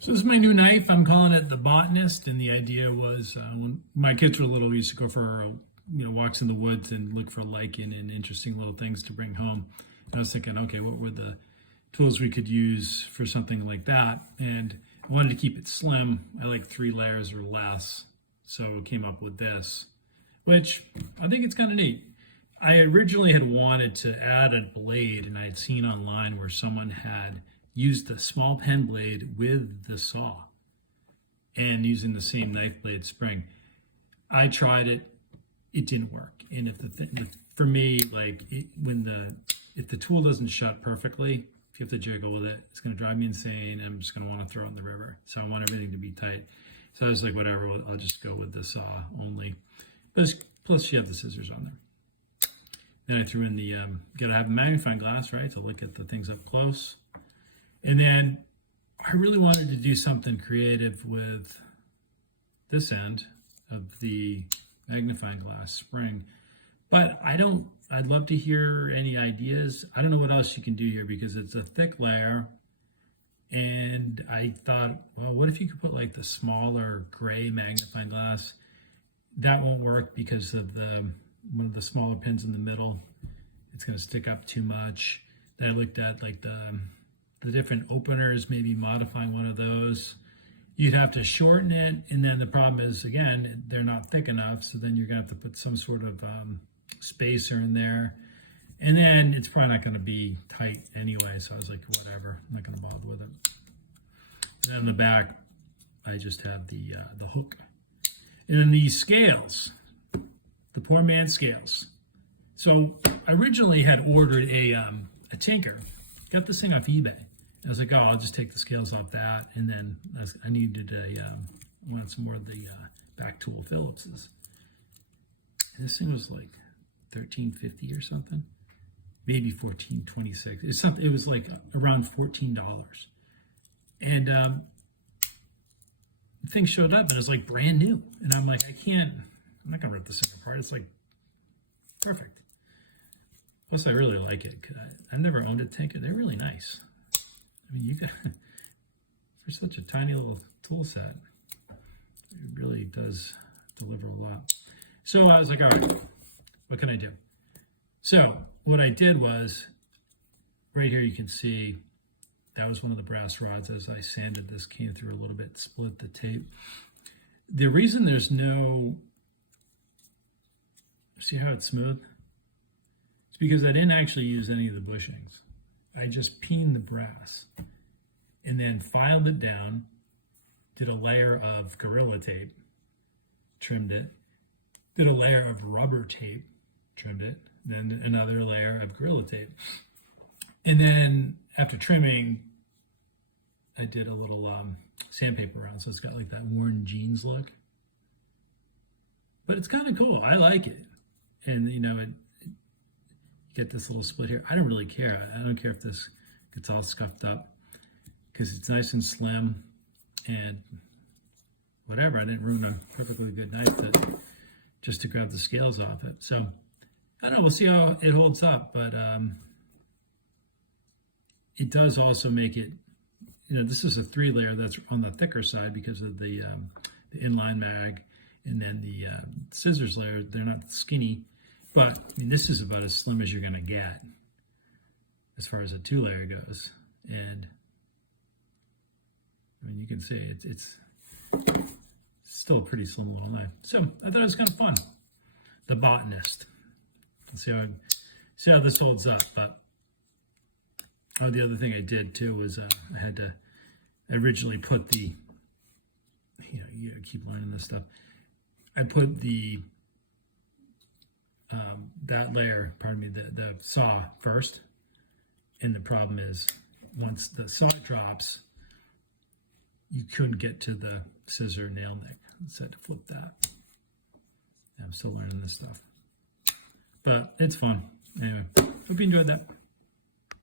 So this is my new knife. I'm calling it the Botanist, and the idea was when my kids were little, we used to go for walks in the woods and look for lichen and interesting little things to bring home. And I was thinking, okay, what were the tools we could use for something like that? And I wanted to keep it slim. I like 3 layers or less, so I came up with this, which I think it's kind of neat. I originally had wanted to add a blade, and I had seen online where someone had used the small pen blade with the saw and using the same knife blade spring. I tried it, it didn't work. And for me, like if the tool doesn't shut perfectly, if you have to jiggle with it, it's going to drive me insane. I'm just going to want to throw it in the river. So I want everything to be tight. So I was like, whatever, I'll just go with the saw only. But plus you have the scissors on there. Then I threw in the, gotta have a magnifying glass, right, to look at the things up close. And then I really wanted to do something creative with this end of the magnifying glass spring. But I'd love to hear any ideas. I don't know what else you can do here because it's a thick layer. And I thought, well, what if you could put like the smaller gray magnifying glass? That won't work because of one of the smaller pins in the middle. It's going to stick up too much. Then I looked at like the different openers, maybe modifying one of those. You'd have to shorten it, and then the problem is, again, they're not thick enough, so then you're going to have to put some sort of spacer in there. And then it's probably not going to be tight anyway, so I was like, whatever, I'm not going to bother with it. And then on the back, I just have the hook. And then these scales, the poor man's scales. So I originally had ordered a tinker, got this thing off eBay. I was like, oh, I'll just take the scales off that, and then I needed want some more of the back tool Phillips's. And this thing was like $13.50 or something, maybe $14.26. It's something. It was like around $14, and the thing showed up and it was like brand new, and I'm like, I'm not gonna rip this thing apart. It's like perfect. Plus, I really like it. I've never owned a tinker. They're really nice. I mean, you got for such a tiny little tool set, it really does deliver a lot. So I was like, all right, what can I do? So what I did was, right here you can see that was one of the brass rods. As I sanded this, came through a little bit, split the tape. The reason there's no, see how it's smooth? It's because I didn't actually use any of the bushings. I just peened the brass and then filed it down, did a layer of Gorilla Tape, trimmed it, did a layer of rubber tape, trimmed it, then another layer of Gorilla Tape. And then after trimming, I did a little sandpaper around, so it's got like that worn jeans look. But it's kind of cool. I like it. And, get this little split here. I don't really care. I don't care if this gets all scuffed up because it's nice and slim and whatever. I didn't ruin a perfectly good knife just to grab the scales off it. So I don't know. We'll see how it holds up, but it does also make it, this is a 3-layer that's on the thicker side because of the inline mag, and then the scissors layer, they're not skinny. But, I mean, this is about as slim as you're going to get as far as a 2-layer goes. And, I mean, you can see it's still a pretty slim little knife. So, I thought it was kind of fun. The Botanist. Let's see how this holds up. But, the other thing I did, too, was I had to originally put the, you keep learning this stuff. I put the that layer, the saw first, and the problem is once the saw drops, you couldn't get to the scissor nail neck, so I had to flip that. I'm still learning this stuff, but it's fun. Anyway, hope you enjoyed that.